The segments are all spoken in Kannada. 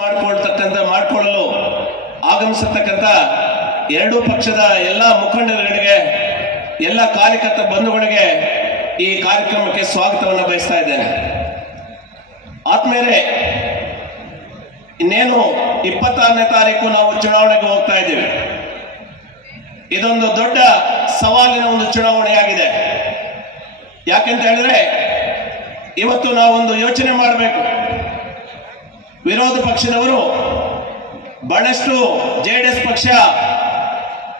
ಮಾಡಿಕೊಳ್ತಕ್ಕಂಥ ಮಾಡಿಕೊಳ್ಳಲು ಆಗಮಿಸತಕ್ಕಂಥ ಎರಡೂ ಪಕ್ಷದ ಎಲ್ಲ ಮುಖಂಡರುಗಳಿಗೆ ಎಲ್ಲ ಕಾರ್ಯಕರ್ತ ಬಂಧುಗಳಿಗೆ ಈ ಕಾರ್ಯಕ್ರಮಕ್ಕೆ ಸ್ವಾಗತವನ್ನು ಬಯಸ್ತಾ ಇದ್ದೇನೆ ಆದ್ಮೇಲೆ ಇನ್ನೇನು ಇಪ್ಪತ್ತಾರನೇ ತಾರೀಕು ನಾವು ಚುನಾವಣೆಗೆ ಹೋಗ್ತಾ ಇದ್ದೇವೆ ಇದೊಂದು ದೊಡ್ಡ ಸವಾಲಿನ ಒಂದು ಚುನಾವಣೆಯಾಗಿದೆ ಯಾಕೆಂತ ಹೇಳಿದ್ರೆ ಇವತ್ತು ನಾವೊಂದು ಯೋಚನೆ ಮಾಡಬೇಕು ವಿರೋಧ ಪಕ್ಷದವರು ಬಹಳಷ್ಟು ಜೆ ಡಿ ಎಸ್ ಪಕ್ಷ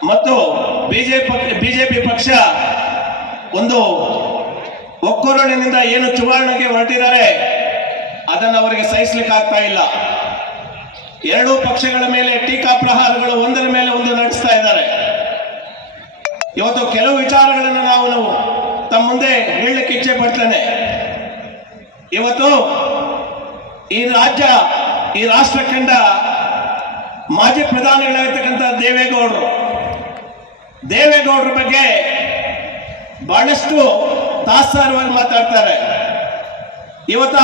ಮತ್ತು ಬಿಜೆಪಿ ಬಿಜೆಪಿ ಪಕ್ಷ ಒಂದು ಒಕ್ಕೊರಳಿನಿಂದ ಏನು ಚುನಾವಣೆಗೆ ಹೊರಟಿದ್ದಾರೆ ಅದನ್ನು ಅವರಿಗೆ ಆಗ್ತಾ ಇಲ್ಲ ಎರಡೂ ಪಕ್ಷಗಳ ಮೇಲೆ ಟೀಕಾ ಪ್ರಹಾರಗಳು ಒಂದರ ಮೇಲೆ ಒಂದು ನಡೆಸ್ತಾ ಇದ್ದಾರೆ ಇವತ್ತು ಕೆಲವು ವಿಚಾರಗಳನ್ನು ನಾವು ನಾವು ತಮ್ಮ ಮುಂದೆ ಹೇಳಲಿಕ್ಕೆ ಇಚ್ಛೆ ಪಡ್ತೇನೆ ಇವತ್ತು ಈ ರಾಜ್ಯ ಈ ರಾಷ್ಟ್ರ ಕಂಡ ಮಾಜಿ ಪ್ರಧಾನಿಗಳಾಗಿರ್ತಕ್ಕಂಥ ದೇವೇಗೌಡರು ದೇವೇಗೌಡರ ಬಗ್ಗೆ ಬಹಳಷ್ಟು ತಾತ್ಸಾರವಾಗಿ ಮಾತಾಡ್ತಾರೆ ಇವತ್ತ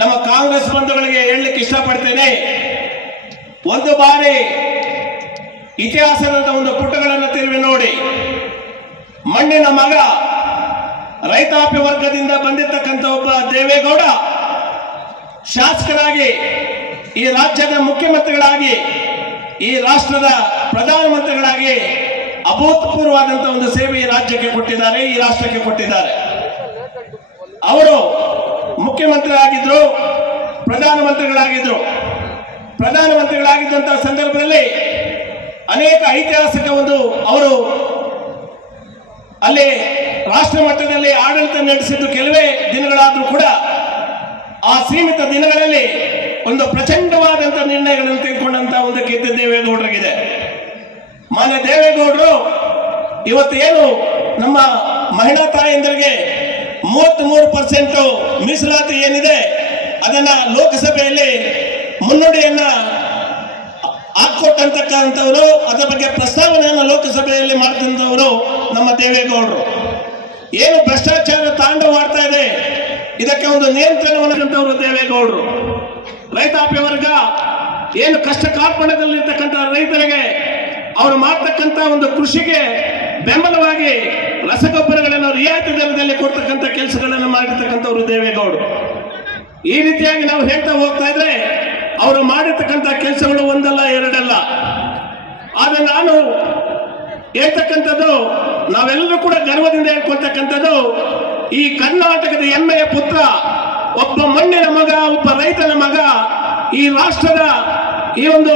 ನಮ್ಮ ಕಾಂಗ್ರೆಸ್ ಬಂಧುಗಳಿಗೆ ಹೇಳಲಿಕ್ಕೆ ಇಷ್ಟಪಡ್ತೇನೆ ಒಂದು ಬಾರಿ ಇತಿಹಾಸದ ಒಂದು ಪುಟಗಳನ್ನು ತಿರುವೆ ನೋಡಿ ಮಣ್ಣಿನ ಮಗ ರೈತಾಪಿ ವರ್ಗದಿಂದ ಬಂದಿರತಕ್ಕಂಥ ಒಬ್ಬ ದೇವೇಗೌಡ ಶಾಸಕರಾಗಿ ಈ ರಾಜ್ಯದ ಮುಖ್ಯಮಂತ್ರಿಗಳಾಗಿ ಈ ರಾಷ್ಟ್ರದ ಪ್ರಧಾನಮಂತ್ರಿಗಳಾಗಿ ಅಭೂತಪೂರ್ವವಾದಂತಹ ಒಂದು ಸೇವೆ ಈ ರಾಜ್ಯಕ್ಕೆ ಕೊಟ್ಟಿದ್ದಾರೆ ಈ ರಾಷ್ಟ್ರಕ್ಕೆ ಕೊಟ್ಟಿದ್ದಾರೆ ಅವರು ಮುಖ್ಯಮಂತ್ರಿ ಆಗಿದ್ರು ಪ್ರಧಾನಮಂತ್ರಿಗಳಾಗಿದ್ರು ಪ್ರಧಾನಮಂತ್ರಿಗಳಾಗಿದ್ದಂತಹ ಸಂದರ್ಭದಲ್ಲಿ ಅನೇಕ ಐತಿಹಾಸಿಕ ಒಂದು ಅವರು ಅಲ್ಲಿ ರಾಷ್ಟ್ರ ಮಟ್ಟದಲ್ಲಿ ಆಡಳಿತ ನಡೆಸಿದ್ದು ಕೆಲವೇ ದಿನಗಳಾದರೂ ಕೂಡ ಆ ಸೀಮಿತ ದಿನಗಳಲ್ಲಿ ಒಂದು ಪ್ರಚಂಡವಾದಂತಹ ನಿರ್ಣಯಗಳನ್ನು ತೆಗೆದುಕೊಂಡಂತ ಒಂದು ಕೀರ್ತಿ ದೇವೇಗೌಡರಿಗಿದೆ ಮಾನ್ಯ ದೇವೇಗೌಡರು ಏನು ನಮ್ಮ ಮಹಿಳಾ ತಾಯಂದರಿಗೆ ಮೂವತ್ತ್ ಮೂರು ಪರ್ಸೆಂಟ್ ಮೀಸಲಾತಿ ಏನಿದೆ ಅದನ್ನ ಲೋಕಸಭೆಯಲ್ಲಿ ಮುನ್ನುಡಿಯನ್ನ ಹಾಕೊಟ್ಟಂತಕ್ಕಂಥವರು ಅದರ ಬಗ್ಗೆ ಪ್ರಸ್ತಾವನೆಯನ್ನು ಲೋಕಸಭೆಯಲ್ಲಿ ಮಾಡ್ತಂಥವರು ನಮ್ಮ ದೇವೇಗೌಡರು ಏನು ಭ್ರಷ್ಟಾಚಾರ ಮಾಡ್ತಾ ಇದೆ ಇದಕ್ಕೆ ಒಂದು ನಿಯಂತ್ರಣವನ್ನು ದೇವೇಗೌಡರು ರೈತಾಪಿ ವರ್ಗ ಏನು ಕಷ್ಟ ಕಾರ್ಪಣ್ಯದಲ್ಲಿರ್ತಕ್ಕಂಥ ರೈತರಿಗೆ ಅವರು ಮಾಡ್ತಕ್ಕಂಥ ಒಂದು ಕೃಷಿಗೆ ಬೆಂಬಲವಾಗಿ ರಸಗೊಬ್ಬರಗಳನ್ನು ರಿಯಾಯಿತಿ ದರದಲ್ಲಿ ಕೊಡ್ತಕ್ಕಂಥ ಕೆಲಸಗಳನ್ನು ಮಾಡಿರ್ತಕ್ಕಂಥವ್ರು ದೇವೇಗೌಡರು ಈ ರೀತಿಯಾಗಿ ನಾವು ಹೇಳ್ತಾ ಹೋಗ್ತಾ ಇದ್ರೆ ಅವರು ಮಾಡಿರ್ತಕ್ಕಂಥ ಕೆಲಸಗಳು ಒಂದಲ್ಲ ಎರಡಲ್ಲ ಆದರೆ ನಾನು ಹೇಳ್ತಕ್ಕಂಥದ್ದು ನಾವೆಲ್ಲರೂ ಕೂಡ ಗರ್ವದಿಂದ ಹೇಳ್ಕೊಳ್ತಕ್ಕಂಥದ್ದು ಈ ಕರ್ನಾಟಕದ ಹೆಮ್ಮೆಯ ಪುತ್ರ ಒಬ್ಬ ಮಣ್ಣಿನ ಮಗ ಒಬ್ಬ ರೈತನ ಮಗ ಈ ರಾಷ್ಟ್ರದ ಈ ಒಂದು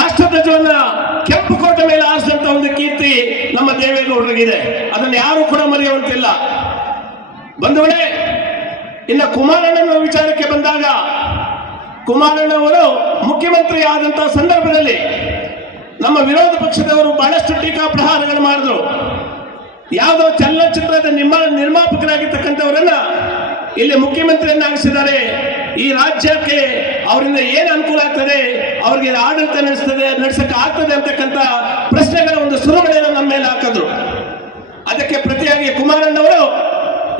ರಾಷ್ಟ್ರ ಧ್ವಜವನ್ನ ಕೆಂಪು ಕೋಟೆ ಮೇಲೆ ಆರಿಸಿದಂತ ಒಂದು ಕೀರ್ತಿ ನಮ್ಮ ದೇವೇಗೌಡರಿಗಿದೆ ಅದನ್ನು ಯಾರು ಕೂಡ ಮರೆಯುವಂತಿಲ್ಲ ಬಂಧುಗಳೇ ಇನ್ನ ಕುಮಾರಣ್ಣನ ವಿಚಾರಕ್ಕೆ ಬಂದಾಗ ಕುಮಾರಣ್ಣವರು ಮುಖ್ಯಮಂತ್ರಿ ಆದಂತಹ ಸಂದರ್ಭದಲ್ಲಿ ನಮ್ಮ ವಿರೋಧ ಪಕ್ಷದವರು ಬಹಳಷ್ಟು ಟೀಕಾ ಪ್ರಹಾರಗಳು ಮಾಡಿದ್ರು ಯಾವುದೋ ಚಲನಚಿತ್ರದ ನಿಮ್ಮ ನಿರ್ಮಾಪಕರಾಗಿರ್ತಕ್ಕಂಥವರನ್ನ ಇಲ್ಲಿ ಮುಖ್ಯಮಂತ್ರಿಯನ್ನಾಗಿಸಿದ್ದಾರೆ ಈ ರಾಜ್ಯಕ್ಕೆ ಅವರಿಂದ ಏನು ಅನುಕೂಲ ಆಗ್ತದೆ ಅವ್ರಿಗೆ ಆಡಳಿತ ನಡೆಸ್ತದೆ ನಡೆಸಕ್ಕೆ ಆಗ್ತದೆ ಅಂತಕ್ಕಂಥ ಪ್ರಶ್ನೆಗಳ ಒಂದು ಸುರುಮಳೆಯನ್ನು ನಮ್ಮ ಮೇಲೆ ಹಾಕಿದ್ರು ಅದಕ್ಕೆ ಪ್ರತಿಯಾಗಿ ಕುಮಾರಣ್ಣವರು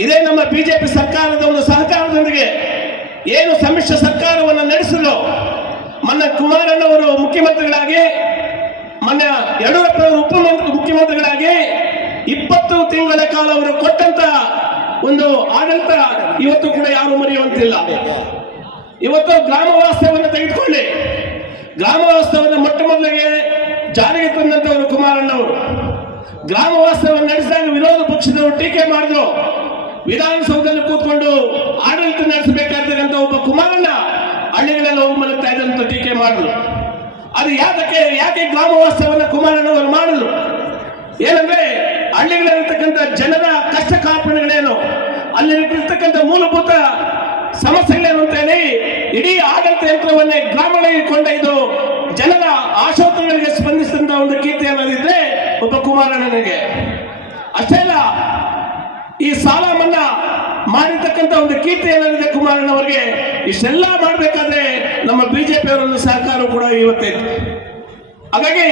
ಇದೇ ನಮ್ಮ ಬಿಜೆಪಿ ಸರ್ಕಾರದ ಒಂದು ಸಹಕಾರದೊಂದಿಗೆ ಏನು ಸಮ್ಮಿಶ್ರ ಸರ್ಕಾರವನ್ನು ನಡೆಸಲು ಮನ್ನ ಕುಮಾರಣ್ಣವರು ಮುಖ್ಯಮಂತ್ರಿ ಅವರು ಕೊಟ್ಟಂತ ಒಂದು ಆಡಳಿತ ಇವತ್ತು ಕೂಡ ಯಾರು ಮರೆಯುವಂತಿಲ್ಲ ಇವತ್ತು ಗ್ರಾಮ ವಾಸ್ತವ್ಯವನ್ನು ತೆಗೆದುಕೊಳ್ಳಿ ಗ್ರಾಮ ವಾಸ್ತವವನ್ನು ಮೊಟ್ಟ ಮೊದಲಿಗೆ ಜಾರಿಗೆ ತಂದಂತವರು ಕುಮಾರಣ್ಣವರು ಗ್ರಾಮ ವಾಸ್ತವ್ಯ ನಡೆಸಿದಾಗ ವಿರೋಧ ಪಕ್ಷದವರು ಟೀಕೆ ಮಾಡಿದ್ರು ವಿಧಾನಸೌಧದಲ್ಲಿ ಕೂತ್ಕೊಂಡು ಆಡಳಿತ ನಡೆಸಬೇಕಾಗ್ತಕ್ಕಂಥ ಒಬ್ಬ ಕುಮಾರಣ್ಣ ಹಳ್ಳಿಗಳೆಲ್ಲ ಹೋಗಿ ಇದ್ದಂತ ಟೀಕೆ ಮಾಡಿದ್ರು ಅದು ಯಾಕೆ ಯಾಕೆ ಗ್ರಾಮ ವಾಸ್ತವನ್ನ ಕುಮಾರಣ್ಣವರು ಮಾಡಿದ್ರು ಏನಂದ್ರೆ ಹಳ್ಳಿಗಳಲ್ಲಿರ್ತಕ್ಕಂಥ ಜನರ ಕಷ್ಟ ಕಾರ್ಪಣೆಗಳೇನು ಅಲ್ಲಿರ್ತಕ್ಕಂಥ ಮೂಲಭೂತ ಸಮಸ್ಯೆಗಳೇನು ಅಂತ ಹೇಳಿ ಇಡೀ ಆಡಳಿತ ಯಂತ್ರವನ್ನೇ ಗ್ರಾಮಗಳಿಗೆ ಕೊಂಡೊಯ್ದು ಜನರ ಆಶೋತ್ತರಗಳಿಗೆ ಸ್ಪಂದಿಸಿದಂತ ಒಂದು ಕೀರ್ತಿ ಅನ್ನೋದಿದ್ರೆ ಒಬ್ಬ ನನಗೆ ಅಷ್ಟೇ ಅಲ್ಲ ಈ ಸಾಲ ಮನ್ನಾ ಮಾಡಿರ್ತಕ್ಕಂಥ ಒಂದು ಕೀರ್ತಿ ಏನಾಗಿದೆ ಕುಮಾರಣ್ಣವರಿಗೆ ಇಷ್ಟೆಲ್ಲ ಮಾಡಬೇಕಾದ್ರೆ ನಮ್ಮ ಬಿಜೆಪಿಯವರನ್ನು ಸರ್ಕಾರ ಕೂಡ ಇವತ್ತೈತೆ ಹಾಗಾಗಿ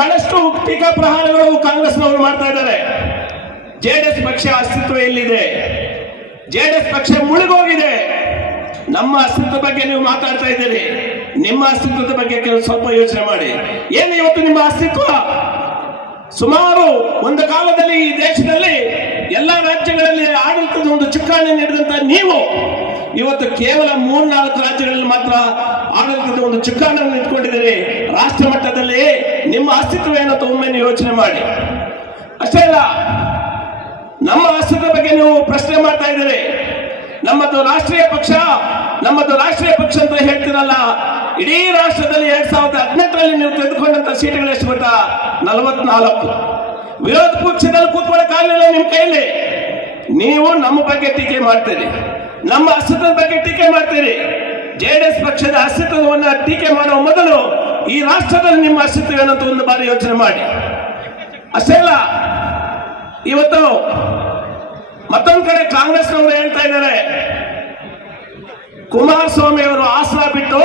ಬಹಳಷ್ಟು ಟೀಕಾ ಪ್ರಹಾರಗಳು ಕಾಂಗ್ರೆಸ್ನವರು ಮಾಡ್ತಾ ಇದ್ದಾರೆ ಜೆಡಿಎಸ್ ಪಕ್ಷ ಅಸ್ತಿತ್ವ ಎಲ್ಲಿದೆ ಜೆಡಿಎಸ್ ಪಕ್ಷ ಮುಳುಗೋಗಿದೆ ನಮ್ಮ ಅಸ್ತಿತ್ವ ಬಗ್ಗೆ ನೀವು ಮಾತಾಡ್ತಾ ಇದ್ದೀರಿ ನಿಮ್ಮ ಅಸ್ತಿತ್ವದ ಬಗ್ಗೆ ಕೆಲವು ಸ್ವಲ್ಪ ಯೋಚನೆ ಮಾಡಿ ಏನು ಇವತ್ತು ನಿಮ್ಮ ಅಸ್ತಿತ್ವ ಸುಮಾರು ಒಂದು ಕಾಲದಲ್ಲಿ ಈ ದೇಶದಲ್ಲಿ ಎಲ್ಲ ರಾಜ್ಯಗಳಲ್ಲಿ ಆಡಳಿತದ ಒಂದು ಚುಕ್ಕಾಣಿ ನೀಡಿದಂತ ನೀವು ಇವತ್ತು ಕೇವಲ ಮೂರ್ನಾಲ್ಕು ರಾಜ್ಯಗಳಲ್ಲಿ ಮಾತ್ರ ಆಡಳಿತದ ಒಂದು ಚುಕ್ಕಾಣವನ್ನು ಇಟ್ಕೊಂಡಿದ್ದೇವೆ ರಾಷ್ಟ್ರ ಮಟ್ಟದಲ್ಲಿ ನಿಮ್ಮ ಅಸ್ತಿತ್ವ ಏನೋ ಒಮ್ಮೆ ಯೋಚನೆ ಮಾಡಿ ಅಷ್ಟೇ ಅಲ್ಲ ನಮ್ಮ ಅಸ್ತಿತ್ವ ಬಗ್ಗೆ ನೀವು ಪ್ರಶ್ನೆ ಮಾಡ್ತಾ ಇದ್ದೀರಿ ನಮ್ಮದು ರಾಷ್ಟ್ರೀಯ ಪಕ್ಷ ನಮ್ಮದು ರಾಷ್ಟ್ರೀಯ ಪಕ್ಷ ಅಂತ ಹೇಳ್ತೀರಲ್ಲ ಇಡೀ ರಾಷ್ಟ್ರದಲ್ಲಿ ಎರಡ್ ಸಾವಿರದ ಹದಿನೆಂಟರಲ್ಲಿ ನೀವು ತೆಗೆದುಕೊಂಡಂತ ಸೀಟುಗಳು ಎಷ್ಟು ಗೊತ್ತಾ ನಲವತ್ನಾಲ್ಕು ವಿರೋಧ ಪಕ್ಷದಲ್ಲಿ ಕೂತ್ಕೊಳ್ಳೋಕ್ಕಾಗಲಿಲ್ಲ ನಿಮ್ಮ ಕೈಯಲ್ಲಿ ನೀವು ನಮ್ಮ ಬಗ್ಗೆ ಟೀಕೆ ಮಾಡ್ತೀರಿ ನಮ್ಮ ಅಸ್ತಿತ್ವದ ಬಗ್ಗೆ ಟೀಕೆ ಮಾಡ್ತೀರಿ ಎಸ್ ಪಕ್ಷದ ಅಸ್ತಿತ್ವವನ್ನು ಟೀಕೆ ಮಾಡುವ ಮೊದಲು ಈ ರಾಷ್ಟ್ರದಲ್ಲಿ ನಿಮ್ಮ ಅಸ್ತಿತ್ವ ಏನಂತ ಒಂದು ಬಾರಿ ಯೋಚನೆ ಮಾಡಿ ಅಷ್ಟೇ ಅಲ್ಲ ಇವತ್ತು ಮತ್ತೊಂದು ಕಡೆ ಕಾಂಗ್ರೆಸ್ನವರು ಹೇಳ್ತಾ ಇದ್ದಾರೆ ಕುಮಾರಸ್ವಾಮಿ ಅವರು ಆಸನ ಬಿಟ್ಟು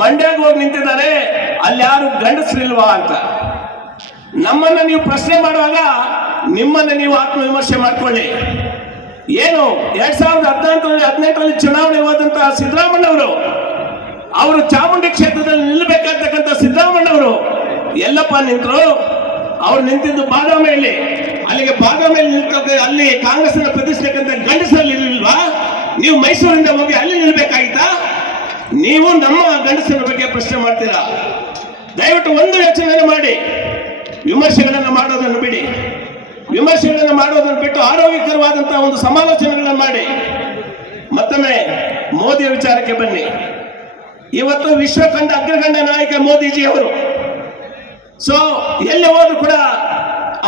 ಮಂಡ್ಯಗೆ ಹೋಗಿ ನಿಂತಿದ್ದಾರೆ ಅಲ್ಲಿ ಯಾರು ಗಂಡಸ್ರಿಲ್ವಾ ಅಂತ ನಮ್ಮನ್ನ ನೀವು ಪ್ರಶ್ನೆ ಮಾಡುವಾಗ ನಿಮ್ಮನ್ನ ನೀವು ಆತ್ಮವಿಮರ್ಶೆ ಮಾಡ್ಕೊಳ್ಳಿ ಏನು ಎರಡ್ ಸಾವಿರದ ಹದಿನೆಂಟರಲ್ಲಿ ಹದಿನೆಂಟರಲ್ಲಿ ಚುನಾವಣೆ ಹೋದಂತಹ ಸಿದ್ದರಾಮಣ್ಣವರು ಅವರು ಚಾಮುಂಡಿ ಕ್ಷೇತ್ರದಲ್ಲಿ ನಿಲ್ಲಬೇಕಾಗ್ತಕ್ಕಂಥ ಸಿದ್ದರಾಮಣ್ಣವರು ಎಲ್ಲಪ್ಪ ನಿಂತರು ಅವ್ರು ನಿಂತಿದ್ದು ಬಾದಾಮಿಯಲ್ಲಿ ಅಲ್ಲಿಗೆ ಬಾದಾಮಿಯಲ್ಲಿ ನಿಂತಂತೆ ಅಲ್ಲಿ ಕಾಂಗ್ರೆಸ್ನ ಪ್ರತಿಷ್ಠೆಕ್ಕಂತ ಗಂಡಸರಲ್ಲಿ ಇರಲಿಲ್ವಾ ನೀವು ಮೈಸೂರಿಂದ ಹೋಗಿ ಅಲ್ಲಿ ನಿಲ್ಬೇಕಾಗಿತ್ತಾ ನೀವು ನಮ್ಮ ಗಂಡಸರ ಬಗ್ಗೆ ಪ್ರಶ್ನೆ ಮಾಡ್ತೀರಾ ದಯವಿಟ್ಟು ಒಂದು ಯೋಚನೆ ಮಾಡಿ ವಿಮರ್ಶೆಗಳನ್ನು ಮಾಡೋದನ್ನು ಬಿಡಿ ವಿಮರ್ಶೆಗಳನ್ನು ಮಾಡುವುದನ್ನು ಬಿಟ್ಟು ಆರೋಗ್ಯಕರವಾದಂತಹ ಒಂದು ಸಮಾಲೋಚನೆಗಳನ್ನು ಮಾಡಿ ಮತ್ತೊಮ್ಮೆ ಮೋದಿ ವಿಚಾರಕ್ಕೆ ಬನ್ನಿ ಇವತ್ತು ವಿಶ್ವಖಂಡ ಅಗ್ರಗಂಡ ನಾಯಕ ಮೋದಿಜಿ ಅವರು ಸೊ ಎಲ್ಲಿ ಹೋದ್ರು ಕೂಡ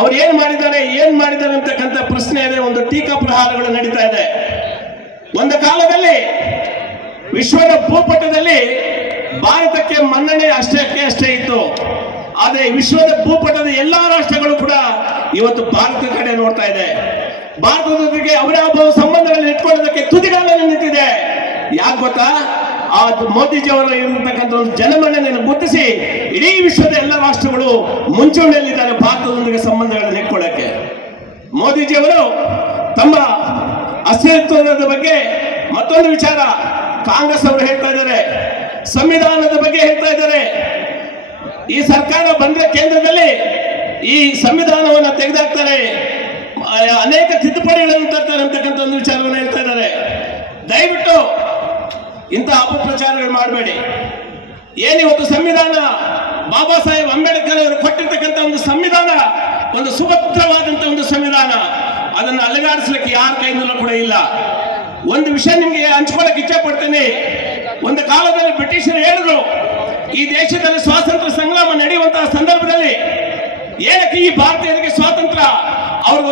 ಅವ್ರು ಏನ್ ಮಾಡಿದ್ದಾರೆ ಏನ್ ಮಾಡಿದ್ದಾರೆ ಅಂತಕ್ಕಂಥ ಪ್ರಶ್ನೆ ಇದೆ ಒಂದು ಟೀಕಾ ಪ್ರಹಾರಗಳು ನಡೀತಾ ಇದೆ ಒಂದು ಕಾಲದಲ್ಲಿ ವಿಶ್ವದ ಭೂಪಟದಲ್ಲಿ ಭಾರತಕ್ಕೆ ಮನ್ನಣೆ ಅಷ್ಟಕ್ಕೆ ಅಷ್ಟೇ ಇತ್ತು ಆದರೆ ವಿಶ್ವದ ಭೂಪಟದ ಎಲ್ಲಾ ರಾಷ್ಟ್ರಗಳು ಕೂಡ ಇವತ್ತು ಭಾರತದ ಕಡೆ ನೋಡ್ತಾ ಇದೆ ಭಾರತದೊಂದಿಗೆ ಅವರ ಒಬ್ಬ ಸಂಬಂಧಗಳನ್ನು ಇಟ್ಕೊಳ್ಳೋದಕ್ಕೆ ತುದಿಗಾಲನ್ನು ನಿಂತಿದೆ ಯಾಕೆ ಗೊತ್ತಾ ಆ ಮೋದಿಜಿ ಅವರ ಇರತಕ್ಕಂಥ ಒಂದು ಜನಮನ್ನಣೆಯನ್ನು ಗುರುತಿಸಿ ಇಡೀ ವಿಶ್ವದ ಎಲ್ಲ ರಾಷ್ಟ್ರಗಳು ಮುಂಚೂಣಿಯಲ್ಲಿದ್ದಾರೆ ಭಾರತದೊಂದಿಗೆ ಸಂಬಂಧಗಳನ್ನು ಇಟ್ಕೊಳ್ಳಕ್ಕೆ ಮೋದಿಜಿ ಅವರು ತಮ್ಮ ಅಸ್ತಿತ್ವದ ಬಗ್ಗೆ ಮತ್ತೊಂದು ವಿಚಾರ ಕಾಂಗ್ರೆಸ್ ಅವರು ಹೇಳ್ತಾ ಇದ್ದಾರೆ ಸಂವಿಧಾನದ ಬಗ್ಗೆ ಹೇಳ್ತಾ ಇದ್ದಾರೆ ಈ ಸರ್ಕಾರ ಬಂದ್ರೆ ಕೇಂದ್ರದಲ್ಲಿ ಈ ಸಂವಿಧಾನವನ್ನು ತೆಗೆದಾಕ್ತಾರೆ ಅನೇಕ ತಿದ್ದುಪಡಿಗಳನ್ನು ತರ್ತಾರೆ ಅಂತಕ್ಕಂಥ ಒಂದು ವಿಚಾರವನ್ನು ಹೇಳ್ತಾ ಇದ್ದಾರೆ ದಯವಿಟ್ಟು ಇಂತಹ ಅಪಪ್ರಚಾರಗಳು ಮಾಡಬೇಡಿ ಒಂದು ಸಂವಿಧಾನ ಬಾಬಾ ಸಾಹೇಬ್ ಅಂಬೇಡ್ಕರ್ ಅವರು ಕೊಟ್ಟಿರ್ತಕ್ಕಂಥ ಒಂದು ಸಂವಿಧಾನ ಒಂದು ಸುಭದ್ರವಾದಂಥ ಒಂದು ಸಂವಿಧಾನ ಅದನ್ನು ಅಲಗಾಡಿಸ್ಲಿಕ್ಕೆ ಯಾರ ಕೈನಲ್ಲೂ ಕೂಡ ಇಲ್ಲ ಒಂದು ವಿಷಯ ನಿಮಗೆ ಹಂಚ್ಕೊಳ್ಳಕ್ಕೆ ಇಚ್ಛೆ ಪಡ್ತೇನೆ ಒಂದು ಕಾಲದಲ್ಲಿ ಬ್ರಿಟಿಷರು ಹೇಳಿದ್ರು ಈ ದೇಶದಲ್ಲಿ ಸ್ವಾತಂತ್ರ್ಯ ಸಂಗ್ರಾಮ ನಡೆಯುವಂತಹ ಸಂದರ್ಭದಲ್ಲಿ ಏನಕ್ಕೆ ಈ ಭಾರತೀಯರಿಗೆ ಸ್ವಾತಂತ್ರ್ಯ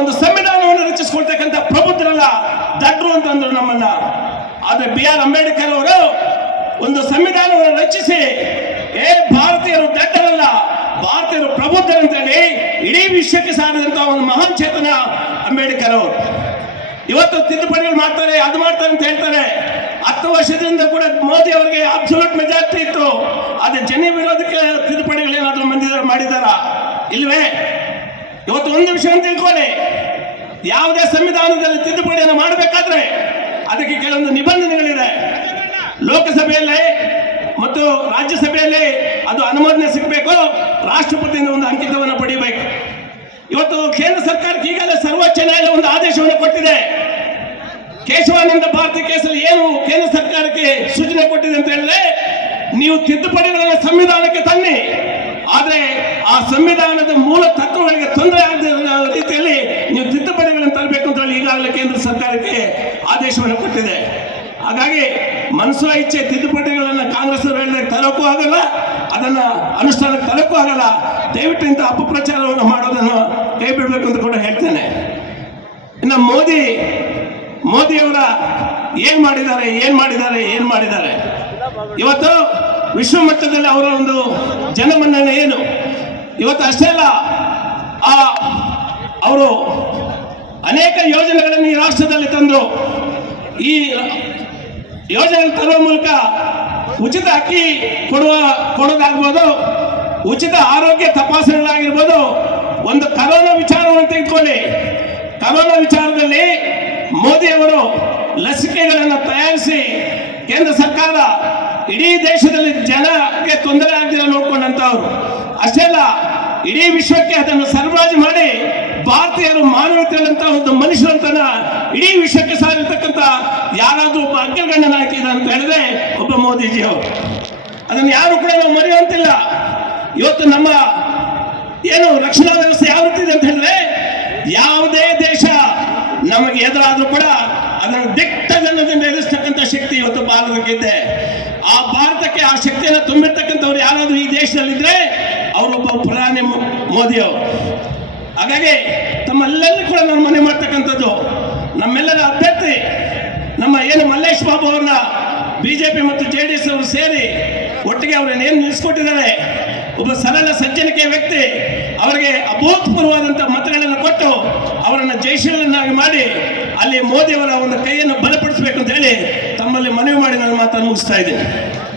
ಒಂದು ಸಂವಿಧಾನವನ್ನು ರಚಿಸಿಕೊಳ್ತಕ್ಕಂಥ ಪ್ರಬುದ್ಧರಲ್ಲ ದಡ್ರು ಅಂತಂದ್ರು ನಮ್ಮನ್ನ ಆದ್ರೆ ಬಿ ಆರ್ ಅಂಬೇಡ್ಕರ್ ಅವರು ಒಂದು ಸಂವಿಧಾನವನ್ನು ರಚಿಸಿ ಏ ಭಾರತೀಯರು ದಡ್ಡರಲ್ಲ ಭಾರತೀಯರು ಪ್ರಬುದ್ಧರಂತೇಳಿ ಇಡೀ ವಿಶ್ವಕ್ಕೆ ಸಾರಿದಂತಹ ಒಂದು ಮಹಾನ್ ಚೇತನ ಅಂಬೇಡ್ಕರ್ ಅವರು ಇವತ್ತು ತಿದ್ದುಪಡಿಗಳು ಮಾಡ್ತಾರೆ ಅದು ಮಾಡ್ತಾರೆ ಅಂತ ಹೇಳ್ತಾರೆ ಹತ್ತು ವರ್ಷದಿಂದ ಕೂಡ ಮೋದಿ ಅವರಿಗೆ ಅಬ್ಸಲ್ಯೂಟ್ ಮೆಜಾರಿಟಿ ಇತ್ತು ಅದು ಜನ ವಿರೋಧಕ್ಕೆ ತಿದ್ದುಪಡಿಗಳು ಏನಾದರೂ ಮಂದಿರ ಮಾಡಿದಾರ ಇಲ್ವೇ ಇವತ್ತು ಒಂದು ವಿಷಯ ತಿಳ್ಕೊಳ್ಳಿ ಯಾವುದೇ ಸಂವಿಧಾನದಲ್ಲಿ ತಿದ್ದುಪಡಿಯನ್ನು ಮಾಡಬೇಕಾದ್ರೆ ಅದಕ್ಕೆ ಕೆಲವೊಂದು ನಿಬಂಧನೆಗಳಿದೆ ಲೋಕಸಭೆಯಲ್ಲಿ ಮತ್ತು ರಾಜ್ಯಸಭೆಯಲ್ಲಿ ಅದು ಅನುಮೋದನೆ ಸಿಗಬೇಕು ರಾಷ್ಟ್ರಪತಿಯಿಂದ ಒಂದು ಅಂಕಿತವನ್ನು ಪಡೆಯಬೇಕು ಇವತ್ತು ಕೇಂದ್ರ ಸರ್ಕಾರಕ್ಕೆ ಈಗಾಗಲೇ ಸರ್ವೋಚ್ಚ ನ್ಯಾಯಾಲಯ ಒಂದು ಆದೇಶವನ್ನು ಕೊಟ್ಟಿದೆ ಕೇಶವಾನಂದ ಭಾರತಿ ಕೇಸಲ್ಲಿ ಏನು ಕೇಂದ್ರ ಸರ್ಕಾರಕ್ಕೆ ಸೂಚನೆ ಕೊಟ್ಟಿದೆ ಅಂತ ಹೇಳಿದ್ರೆ ನೀವು ತಿದ್ದುಪಡಿಗಳನ್ನು ಸಂವಿಧಾನಕ್ಕೆ ತನ್ನಿ ಆದರೆ ಆ ಸಂವಿಧಾನದ ಮೂಲ ತತ್ವಗಳಿಗೆ ತೊಂದರೆ ಆಗದ ರೀತಿಯಲ್ಲಿ ನೀವು ತಿದ್ದುಪಡಿಗಳನ್ನು ತರಬೇಕು ಅಂತ ಹೇಳಿ ಈಗಾಗಲೇ ಕೇಂದ್ರ ಸರ್ಕಾರಕ್ಕೆ ಆದೇಶವನ್ನು ಕೊಟ್ಟಿದೆ ಹಾಗಾಗಿ ಮನಸ್ಸು ಇಚ್ಛೆ ತಿದ್ದುಪಡಿಗಳನ್ನು ಕಾಂಗ್ರೆಸ್ ಹೇಳಿದ್ರೆ ತರೋಕ್ಕೂ ಆಗಲ್ಲ ಅದನ್ನ ಅನುಷ್ಠಾನಕ್ಕೆ ತಲಕ್ಕೂ ಆಗಲ್ಲ ದಯವಿಟ್ಟು ಇಂಥ ಅಪಪ್ರಚಾರವನ್ನು ಮಾಡೋದನ್ನು ಕೈ ಬಿಡಬೇಕು ಅಂತ ಕೂಡ ಹೇಳ್ತೇನೆ ಇನ್ನು ಮೋದಿ ಮೋದಿಯವರ ಏನ್ ಮಾಡಿದ್ದಾರೆ ಏನ್ ಮಾಡಿದ್ದಾರೆ ಏನ್ ಮಾಡಿದ್ದಾರೆ ಇವತ್ತು ವಿಶ್ವ ಮಟ್ಟದಲ್ಲಿ ಅವರ ಒಂದು ಜನಮನ್ನಣೆ ಏನು ಇವತ್ತು ಅಷ್ಟೇ ಅಲ್ಲ ಆ ಅವರು ಅನೇಕ ಯೋಜನೆಗಳನ್ನು ಈ ರಾಷ್ಟ್ರದಲ್ಲಿ ತಂದರು ಈ ಯೋಜನೆ ತರುವ ಮೂಲಕ ಉಚಿತ ಅಕ್ಕಿ ಕೊಡುವ ಕೊಡೋದಾಗ್ಬೋದು ಉಚಿತ ಆರೋಗ್ಯ ತಪಾಸಣೆಗಳಾಗಿರ್ಬೋದು ಒಂದು ಕರೋನಾ ವಿಚಾರವನ್ನು ತೆಗೆದುಕೊಳ್ಳಿ ಕರೋನಾ ವಿಚಾರದಲ್ಲಿ ಮೋದಿ ಅವರು ಲಸಿಕೆಗಳನ್ನು ತಯಾರಿಸಿ ಕೇಂದ್ರ ಸರ್ಕಾರ ಇಡೀ ದೇಶದಲ್ಲಿ ಜನಕ್ಕೆ ತೊಂದರೆ ಅವರು ಅಷ್ಟೇ ಅಷ್ಟೆಲ್ಲ ಇಡೀ ವಿಶ್ವಕ್ಕೆ ಅದನ್ನು ಸರಬರಾಜು ಮಾಡಿ ಭಾರತೀಯರು ಮಾನವೀಯತೆಗಳಂತ ಒಂದು ಮನುಷ್ಯರಂತನ ಇಡೀ ವಿಶ್ವಕ್ಕೆ ಸಾಗಿರ್ತಕ್ಕಂತ ಯಾರಾದ್ರೂ ಒಬ್ಬ ಅಗ್ರಗಣ್ಯ ನಾಯಕ ಅಂತ ಹೇಳಿದ್ರೆ ಒಬ್ಬ ಮೋದಿಜಿ ಅವರು ಅದನ್ನು ಯಾರು ಕೂಡ ನಾವು ಮರೆಯುವಂತಿಲ್ಲ ಇವತ್ತು ನಮ್ಮ ಏನು ರಕ್ಷಣಾ ವ್ಯವಸ್ಥೆ ಯಾವ ರೀತಿ ಇದೆ ಅಂತ ಹೇಳಿದ್ರೆ ಯಾವುದೇ ದೇಶ ನಮಗೆ ಎದುರಾದ್ರೂ ಕೂಡ ಅದನ್ನು ದಿಟ್ಟ ಜನದಿಂದ ಎದುರಿಸ್ತಕ್ಕಂಥ ಶಕ್ತಿ ಇವತ್ತು ಭಾರತಕ್ಕಿದೆ ಆ ಭಾರತಕ್ಕೆ ಆ ಶಕ್ತಿಯನ್ನು ತುಂಬಿರ್ತಕ್ಕಂಥವ್ರು ಯಾರಾದ್ರೂ ಈ ದೇಶದಲ್ಲಿದ್ರೆ ಅವರೊಬ್ಬ ಪ್ರಧಾನಿ ಮೋದಿ ಅವರು ಹಾಗಾಗಿ ತಮ್ಮೆಲ್ಲರಿಗೂ ಕೂಡ ನಾನು ಮನೆ ಮಾಡ್ತಕ್ಕಂಥದ್ದು ನಮ್ಮೆಲ್ಲರ ಅಭ್ಯರ್ಥಿ ನಮ್ಮ ಏನು ಮಲ್ಲೇಶ್ ಬಾಬು ಅವ್ರನ್ನ ಬಿ ಜೆ ಪಿ ಮತ್ತು ಜೆ ಡಿ ಎಸ್ ಅವರು ಸೇರಿ ಒಟ್ಟಿಗೆ ಅವರನ್ನು ಏನು ನಿಲ್ಲಿಸ್ಕೊಟ್ಟಿದ್ದಾರೆ ಒಬ್ಬ ಸರಳ ಸಜ್ಜನಿಕೆಯ ವ್ಯಕ್ತಿ ಅವರಿಗೆ ಅಭೂತಪೂರ್ವವಾದಂಥ ಮತಗಳನ್ನು ಕೊಟ್ಟು ಅವರನ್ನು ಜೈಶೀಲನ್ನಾಗಿ ಮಾಡಿ ಅಲ್ಲಿ ಮೋದಿಯವರ ಒಂದು ಕೈಯನ್ನು ಬಲಪಡಿಸಬೇಕು ಅಂತ ಹೇಳಿ ತಮ್ಮಲ್ಲಿ ಮನವಿ ಮಾಡಿ ನಾನು ಮಾತನ್ನು ಮುಗಿಸ್ತಾ ಇದ್ದೀನಿ